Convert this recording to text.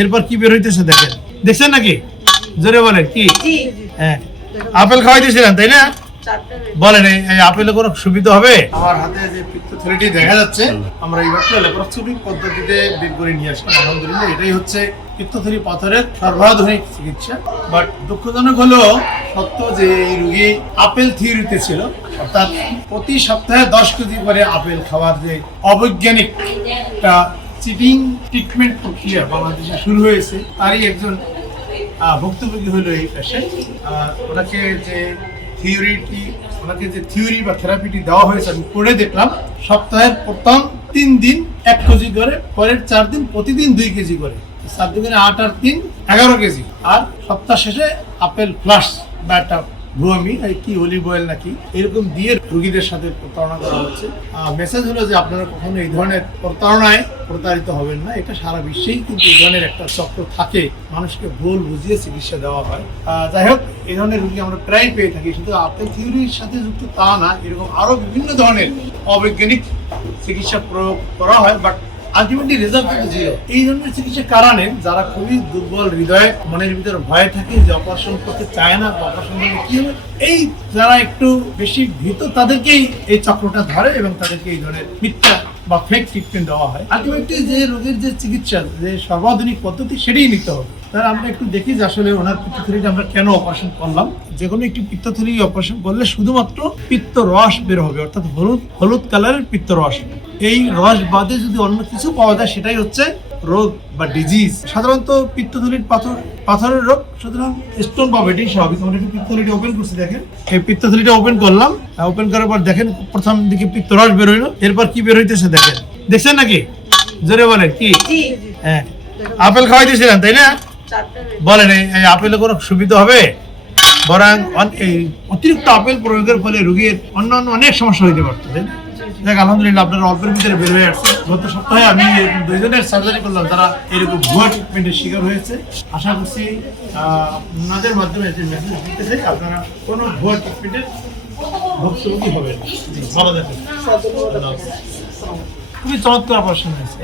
এরপর কি বের হইতেছে দেখেন, দেখছেন নাকি? জোরে বলেন কি? হ্যাঁ, আপেল খাওয়াইতেছিলেন তাই না? বলেন এই আপেলে কোনো সুবিধা হবে? আমার হাতে যে পিত্তথলিটি দেখা যাচ্ছে, আমরা এইমাত্র ল্যাপারোস্কোপিক পদ্ধতিতে বের করে নিয়ে আসলাম। আলহামদুলিল্লাহ, এটাই হচ্ছে পিত্তথলি পাথরের সর্বাধুনিক চিকিৎসা। বাট দুঃখজনক হলো সত্য যে এই রোগী আপেল থিওরিতে ছিল, অর্থাৎ প্রতি সপ্তাহে 10 কেজি করে আপেল খাওয়ার যে অবৈজ্ঞানিক একটা চিটিং ট্রিটমেন্ট প্রক্রিয়া বাংলাদেশে শুরু হয়েছে, তারই একজন ভুক্তভোগী হলো এই পেশেন্ট। ওনাকে যে থিওরি বা থেরাপিটি দেওয়া হয়েছে আমি পড়ে দেখলাম, সপ্তাহের প্রথম 3 দিন 1 কেজি করে, পরের 4 দিন প্রতিদিন 2 কেজি করে, 7 দিনে 8 আর 3 11 কেজি, আর সপ্তাহ শেষে আপেল ফ্লাশ বা একটা ব্রোমি কি অলিভ অয়েল নাকি এরকম দিয়ে রোগীদের সাথে প্রতারণা করা হচ্ছে। মেসেজ হলো যে আপনারা কখনো এই ধরনের প্রতারণায় প্রতারিত হবেন না। এটা সারা বিশ্বেই কিন্তু এই ধরনের একটা চক্র থাকে, মানুষকে ভুল বুঝিয়ে চিকিৎসা দেওয়া হয়। যাই হোক, এই ধরনের রোগী আমরা প্রায় পেয়ে থাকি। শুধু আপেল থিওরির সাথে যুক্ত তা না, এরকম আরো বিভিন্ন ধরনের অবৈজ্ঞানিক চিকিৎসা প্রয়োগ করা হয়, বাট আলটিমেটলি রেজাল্ট কিন্তু জিরো। এই ধরনের চিকিৎসা কারণে যারা খুবই দুর্বল হৃদয়ে, মনের ভিতরে ভয় থাকে যে অপারেশন করতে চায় না, অপারেশন করলে কি হবে, এই যারা একটু বেশি ভীত তাদেরকেই এই চক্রটা ধরে এবং তাদেরকে এই ধরনের মিথ্যা বা ফেক ট্রিটমেন্ট দেওয়া হয়। আলটিমেটলি যে রোগীর যে চিকিৎসা, যে সর্বাধুনিক পদ্ধতি, সেটাই নিতে হবে। তাহলে আমরা একটু দেখি যে আসলে ওনার পিত্তথলিটা আমরা কেন অপারেশন করলাম। যে কোনো একটি পিত্তথলি অপারেশন করলে শুধুমাত্র পিত্ত রস বের হবে, অর্থাৎ হলুদ কালারের পিত্ত রস। এই রস বাদে যদি অন্য কিছু পাওয়া যায় সেটাই হচ্ছে রোগ বা ডিজিজ। সাধারণত পিত্তথলির পাথরের রোগ, সুতরাং স্টোন বা এটাই স্বাভাবিক। আমরা একটু পিত্তথলিটা ওপেন করছি, দেখেন এই পিত্তথলিটা ওপেন করলাম। ওপেন করার পর দেখেন প্রথম দিকে পিত্ত রস বের হইলো, এরপর কি বের হইতেছে দেখেন, দেখছেন নাকি? জোরে বলেন কি? হ্যাঁ, আপেল খাওয়াইতেছিলেন তাই না? বলেন এই আপেলে কোনো সুবিধা হবে? বরং এই অতিরিক্ত আপেল প্রয়োগের ফলে রোগীর অন্যান্য অনেক সমস্যা হইতে পারতো। দেখ, আলহামদুলিল্লাহ আপনারা অল্পের ভিতরে বের হয়ে আসছে। গত সপ্তাহে আমি 2 জনের সার্জারি করলাম যারা এরকম ভুয়া ট্রিটমেন্টের শিকার হয়েছে। আশা করছি আপনাদের মাধ্যমে যে মেসেজ দিতে চাই, আপনারা কোনো ভুয়া ট্রিটমেন্টের ভুক্তভোগী হবেন। ভালো দেখেন, খুবই চমৎকার অপারেশন হয়েছে।